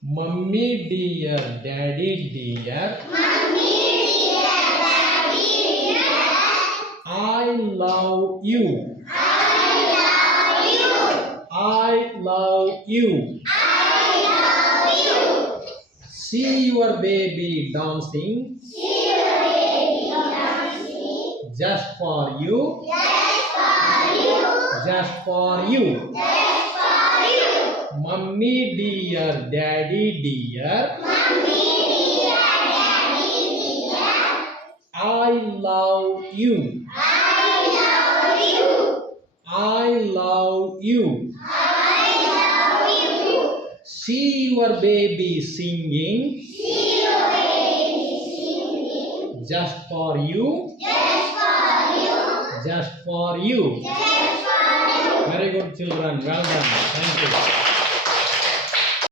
Mummy dear, daddy dear, I love you. I love you. See your baby dancing just for you. Just for you. Mummy dear, daddy dear, I love you. I love you. See your baby singing just for you. Just for you. Very good children. Well done. Thank you.